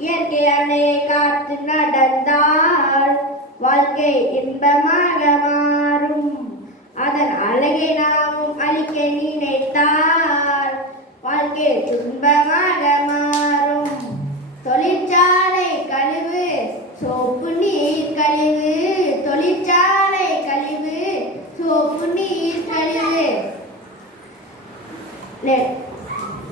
இயற்கை அன்னையை காத்து நடந்தால் வாழ்க்கை இன்பமாக மாறும். அதன் அழகை நாமும் அழிக்க நினைத்தால் வாழ்க்கை துன்பமாக மாறும். தொழிற்சாலை கழிவு சோப்பு நீர் கழிவு, தொழிற்சாலை கழிவு சோப்பு நீர் கழிவு,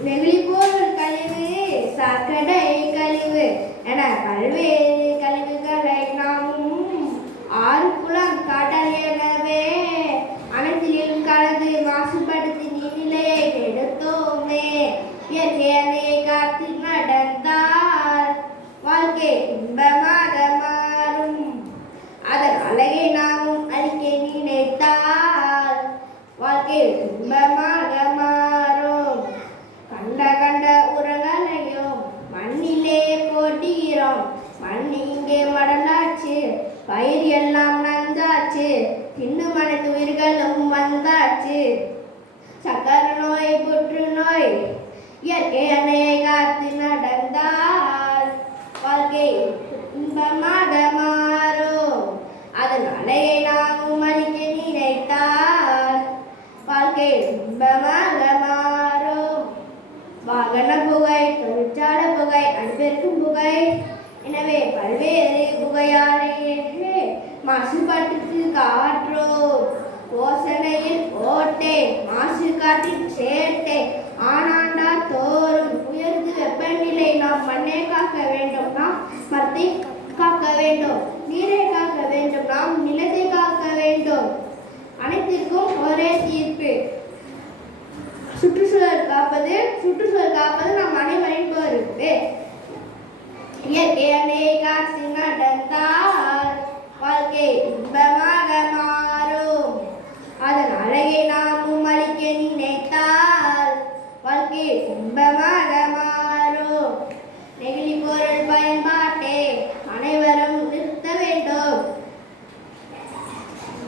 நெகிழி பொருள் கழிவு சாக்கடை கழிவு என பல்வேறு கழிவுகளை நாமும் ஆறு குளம் கடல் எனவே அனைத்திலும் கலந்து மாசுபடுத்தி நீர்நிலையை கெடுத்தோமே. இயற்கை அன்னையை காத்து நடந்தால் வாழ்க்கை இன்பமாக மாறும். அதன் அழகை நாமும் அழிக்க நினைத்தால் வாழ்க்கை இன்பமாக மாறும். கண்ட கண்ட உரங்களையும் மண்ணிலே போட்டுகிறோம். மண் இங்கே மடலாச்சு, பயிர் எல்லாம் நஞ்சாச்சு, தின்னும் அனைத்து உயிர்களும் வந்தாச்சு. சக்கரை நோய் புற்றுநோய் இயற்கை அன்னையை காத்து நடந்தால் வாழ்க்கை இன்பமாக மாறும். அதன் அலையை நாமும் அழிக்க நினைத்தால் வாழ்க்கை இன்பமாக மாறும். வாகன புகை, தொழிற்சாலை புகை, அனைவருக்கும் புகை எனவே பல்வேறு புகையாலேயே மாசுபாட்டுக்கு காற்றோம். ஓசனையில் ஓட்டே மாசு காற்றில் சேர்த்தே ஆனாண்டா தோறும் உயர்ந்து வெப்பநிலை. நாம் மண்ணை காக்க வேண்டும், நாம் மரத்தை காக்க வேண்டும், நீரை காக்க வேண்டும், நாம் நிலத்தை காக்க வேண்டும். அனைத்திற்கும் ஒரே தீர்ப்பு. சுற்றுச்சூழல் காப்பது நம் அனைவரின் பொறுப்பு. இயற்கை அன்னையை காத்து நடந்தால் வாழ்க்கை இன்பமாக மாறும். அதன் அழகை நாமும் அழிக்க நினைத்தால் வாழ்க்கை இன்பமாக மாறும். நெகிழி பொருள் பயன்பாட்டை அனைவரும் நிறுத்த வேண்டும்.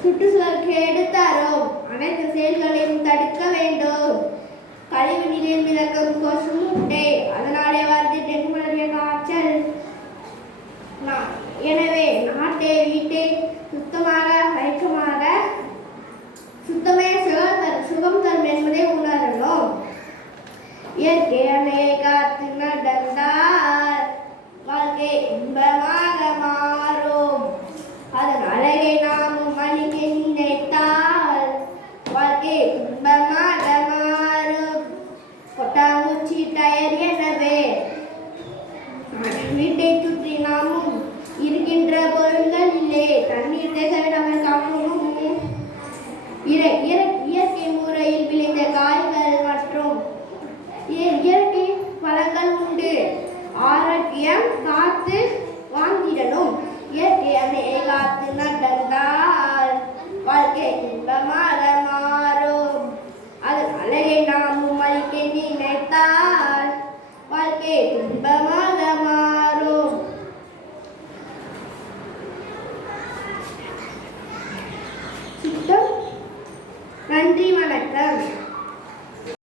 சுற்றுச்சூழல் கேடு தரும் அனைத்து செயல்களையும் தடுக்க வேண்டும். கழிவு நீரில் மிதக்கும் கொசு முட்டை, அதனாலே வந்து டெங்கு மலேரியா காய்ச்சல். எனவே நாட்டை வீட்டை சுத்தமே சுகம் தரும் என்பதை உணரணும். இயற்கை அன்னையை காத்து நடந்தால் வாழ்க்கை இன்பமாக மாறும். அதன் அழகை நாமும் அழிக்க நினைத்தால் வாழ்க்கை இன்பமாக மாறும். கொட்டாங்குச்சி டயர் எனவே வீட்டை சுற்றி நாமும் இருக்கின்ற பொருள்கள் இல்லை. தண்ணீர் தேவையிடாமல் காக்கணும். இயற்கை முறையில் விளைந்த காய்கள் மற்றும் இயற்கை பழங்கள் உண்டு. ஆரோக்கியம் காத்து வாழ்ந்திடணும். இயற்கை அன்னையை காத்து நடந்தால் வாழ்க்கை இன்பமாக மாறும். அதன் அழகை நாமும் அழிக்க நினைத்தால் வாழ்க்கை இன்பமாக மாறும். நன்றி, வணக்கம்.